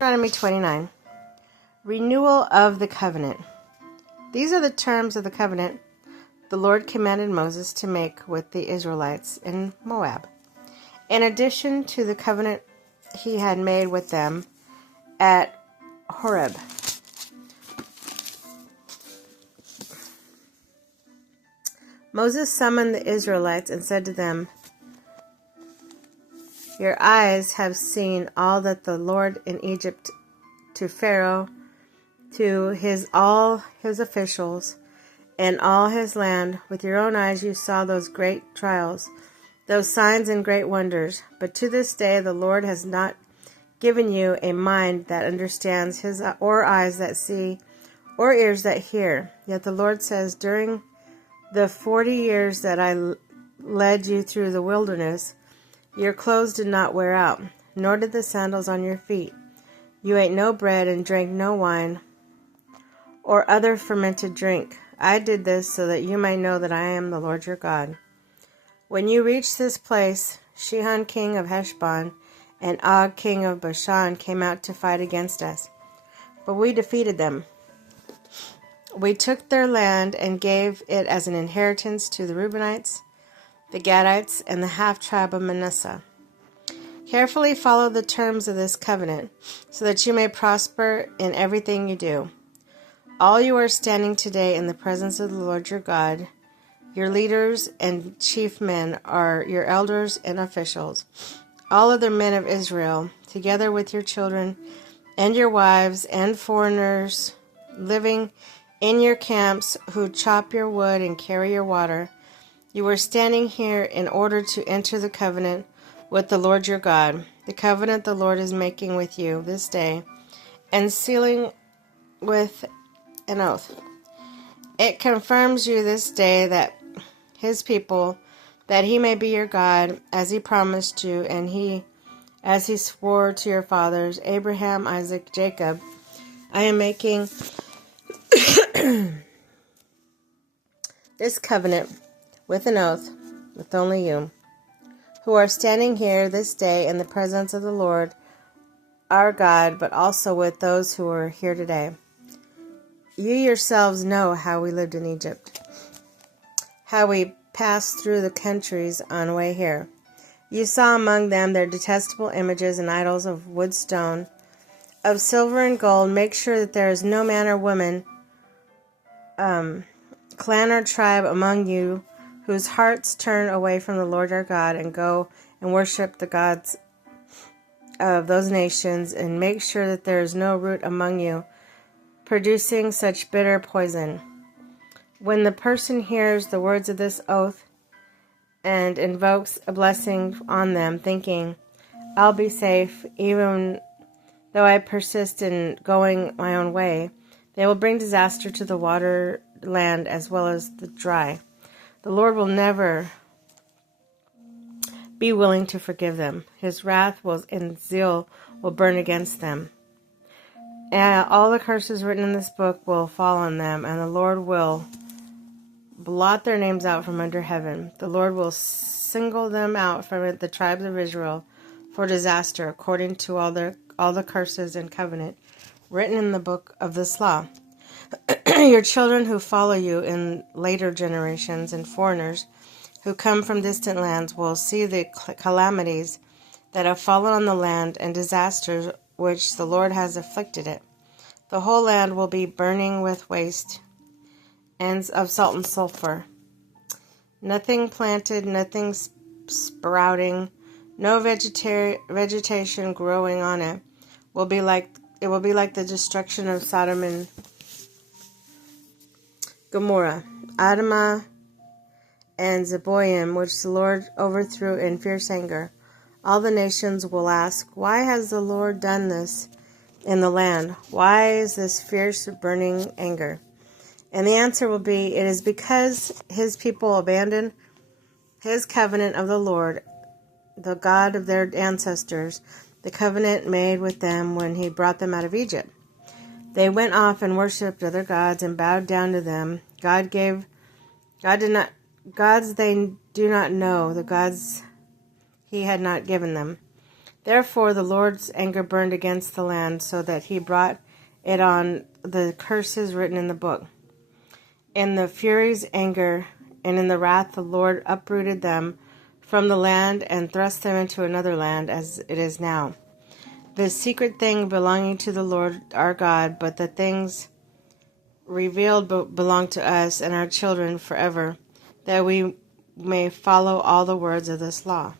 Deuteronomy 29. Renewal of the covenant. These are the terms of the covenant the Lord commanded Moses to make with the Israelites in Moab. In addition to the covenant he had made with them at Horeb. Moses summoned the Israelites and said to them, "Your eyes have seen all that the Lord in Egypt to Pharaoh, to all his officials, and all his land. With your own eyes you saw those great trials, those signs and great wonders. But to this day the Lord has not given you a mind that understands, or eyes that see, or ears that hear. Yet the Lord says, during the 40 years that I led you through the wilderness, your clothes did not wear out, nor did the sandals on your feet. You ate no bread and drank no wine or other fermented drink. I did this so that you might know that I am the Lord your God. When you reach this place, Sihon king of Heshbon and Og king of Bashan came out to fight against us, but we defeated them. We took their land and gave it as an inheritance to the Reubenites, the Gadites, and the half-tribe of Manasseh. Carefully follow the terms of this covenant, so that you may prosper in everything you do. All you are standing today in the presence of the Lord your God. Your leaders and chief men are your elders and officials, all other men of Israel, together with your children and your wives and foreigners living in your camps who chop your wood and carry your water. You are standing here in order to enter the covenant with the Lord your God, the covenant the Lord is making with you this day, and sealing with an oath. It confirms you this day that his people, that he may be your God, as he promised you, and as he swore to your fathers, Abraham, Isaac, Jacob. I am making this covenant with an oath with only you, who are standing here this day in the presence of the Lord our God, but also with those who are here today. You yourselves know how we lived in Egypt, how we passed through the countries on the way here. You saw among them their detestable images and idols of wood, stone, of silver and gold. Make sure that there is no man or woman, clan or tribe among you whose hearts turn away from the Lord our God and go and worship the gods of those nations, and make sure that there is no root among you producing such bitter poison. When the person hears the words of this oath and invokes a blessing on them, thinking, I'll be safe even though I persist in going my own way, they will bring disaster to the water land as well as the dry. The Lord will never be willing to forgive them. His wrath and zeal will burn against them. And all the curses written in this book will fall on them, and the Lord will blot their names out from under heaven. The Lord will single them out from the tribes of Israel for disaster, according to all the curses and covenant written in the book of this law. Your children who follow you in later generations and foreigners who come from distant lands will see the calamities that have fallen on the land and disasters which the Lord has afflicted it. The whole land will be burning with waste and of salt and sulfur. Nothing planted, nothing sprouting, no vegetation growing on it. Will be like the destruction of Sodom and Gomorrah, Admah, and Zeboim, which the Lord overthrew in fierce anger. All the nations will ask, why has the Lord done this in the land? Why is this fierce burning anger? And the answer will be, it is because his people abandoned his covenant of the Lord, the God of their ancestors, the covenant made with them when he brought them out of Egypt. They went off and worshipped other gods and bowed down to them. Gods they do not know, the gods he had not given them. Therefore the Lord's anger burned against the land, so that he brought it on the curses written in the book. In the fury's anger and in the wrath the Lord uprooted them from the land and thrust them into another land, as it is now. The secret thing belonging to the Lord our God, but the things revealed belong to us and our children forever, that we may follow all the words of this law.